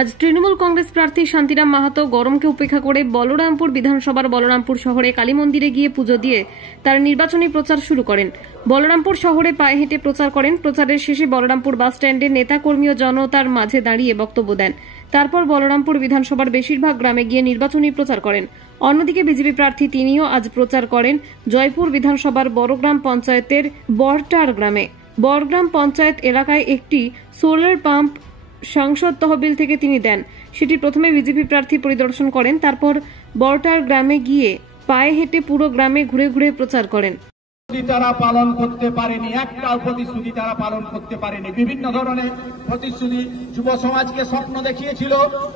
আজ তৃণমূল কংগ্রেস প্রার্থী শান্তিরাম মাহাতো গরমকে উপেক্ষা করে বলরামপুর বিধানসভার বলরামপুর শহরে কালী মন্দিরে গিয়ে পুজো দিয়ে তার নির্বাচনী প্রচার শুরু করেন। বলরামপুর শহরে পায়ে হেঁটে প্রচার করেন। প্রচারের শেষে বলরামপুর বাস স্ট্যান্ডে নেতাকর্মী ও জনতার মাঝে দাঁড়িয়ে বক্তব্য দেন। তারপর বলরামপুর বিধানসভার বেশিরভাগ গ্রামে গিয়ে নির্বাচনী প্রচার করেন। অন্যদিকে বিজেপি প্রার্থী তিনিও আজ প্রচার করেন জয়পুর বিধানসভার বড়গ্রাম পঞ্চায়েতের বরটার গ্রামে। বড়গ্রাম পঞ্চায়েত এলাকায় একটি সোলার পাম্প সংসদ তহবিল থেকে তিনি দেন। সেটি প্রথমে বিজেপি প্রার্থী পরিদর্শন করেন, তারপর বরটার গ্রামে গিয়ে পায়ে হেঁটে পুরো গ্রামে ঘুরে ঘুরে প্রচার করেন। তারা পালন করতে পারেনি, একটাও প্রতিশ্রুতি তারা পালন করতে পারেনি। বিভিন্ন ধরনের প্রতিশ্রুতি যুব সমাজকে স্বপ্ন দেখিয়েছিল,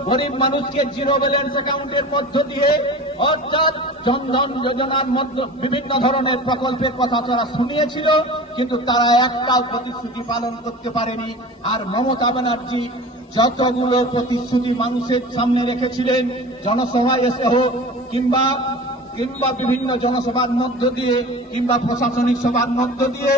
গরিব মানুষকে জিরো ব্যালেন্স অ্যাকাউন্টের মধ্য দিয়ে অর্থাৎ জনধন যোজনার মধ্যে বিভিন্ন ধরনের প্রকল্পের কথা তারা শুনিয়েছিল, কিন্তু তারা একটাও প্রতিশ্রুতি পালন করতে পারেনি। আর মমতা ব্যানার্জি যতগুলো প্রতিশ্রুতি মানুষের সামনে রেখেছিলেন, জনসভায় এসে হোক কিংবা বিভিন্ন জনসভার মধ্য দিয়ে কিংবা প্রশাসনিক সভার মধ্য দিয়ে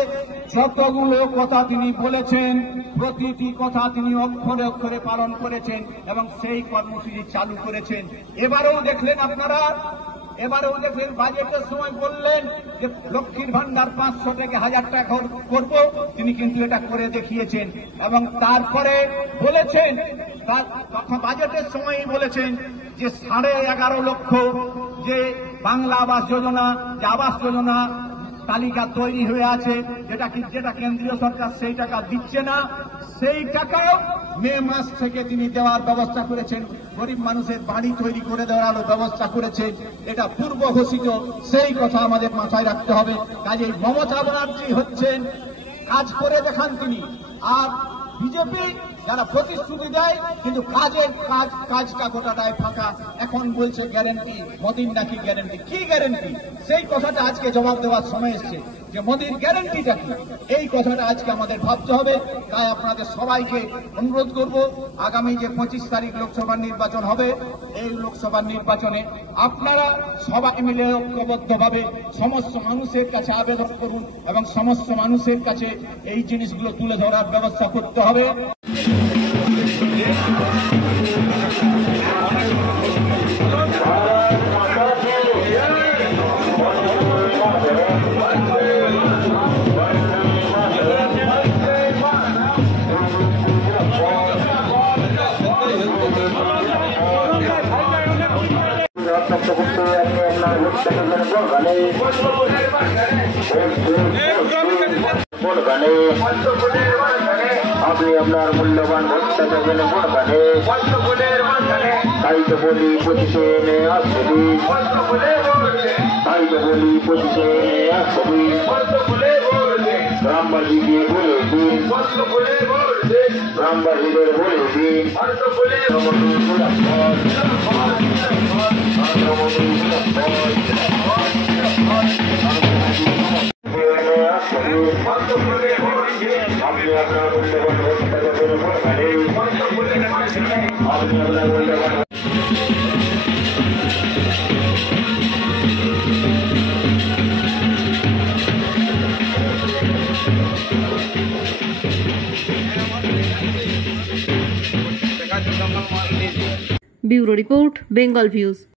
যতগুলো কথা তিনি বলেছেন, প্রতিটি কথা তিনি অক্ষরে অক্ষরে পালন করেছেন এবং সেই কর্মসূচি চালু করেছেন। এবারেও দেখলেন বাজেটের সময় বললেন যে লক্ষ্মীর ভান্ডার 500 থেকে 1000 টাকা করব, তিনি কিন্তু এটা করে দেখিয়েছেন। এবং তারপরে বলেছেন, বাজেটের সময়ই বলেছেন যে 11.5 লক্ষ যে বাংলা আবাস যোজনা, যে আবাস যোজনা তালিকা তৈরি হয়ে আছে, যেটা কেন্দ্রীয় সরকার সেই টাকা দিচ্ছে না, সেই টাকাও মে মাস থেকে তিনি দেওয়ার ব্যবস্থা করেছেন। গরিব মানুষের বাড়ি তৈরি করে দেওয়ার ব্যবস্থা করেছেন। এটা পূর্ব ঘোষিত, সেই কথা আমাদের মাথায় রাখতে হবে। কাজেই মমতা ব্যানার্জি হচ্ছেন কাজ করে দেখান তিনি। আর বিজেপি যারা প্রতিশ্রুতি দেয় কিন্তু কাজটা গোটাটায় ফাঁকা। এখন বলছে গ্যারেন্টি, মোদির নাকি গ্যারেন্টি। কি গ্যারেন্টি? সেই কথাটা আজকে জবাব দেওয়ার সময় এসছে যে মোদির গ্যারেন্টিটা কি, এই কথাটা আজকে আমাদের ভাবতে হবে। তাই আপনাদের সবাইকে অনুরোধ করব, আগামী যে 25 তারিখ লোকসভা নির্বাচন হবে, এই লোকসভা নির্বাচনে আপনারা সবাই মিলে ঐক্যবদ্ধভাবে সমস্ত মানুষের কাছে আবেদন করুন এবং সমস্ত মানুষের কাছে এই জিনিসগুলো তুলে ধরার ব্যবস্থা করতে হবে। আপনি আপনার মূল্যবান ভোটটা দেবেন ভোটখানে, তাই তো বলি 25-এ মে আসতে দিন, তাই তো বলি 25-এ মে আসতে দিন, গ্রামবাসীকে বলে দিন, গ্রামবাসীদের বলে দিন, আপনি আপনার মূল্যবান ভোটটা দেবেন ভোটখানে, আপনি আপনার মূল্যবান ব্যুরো রিপোর্ট, বেঙ্গল ভিউজ।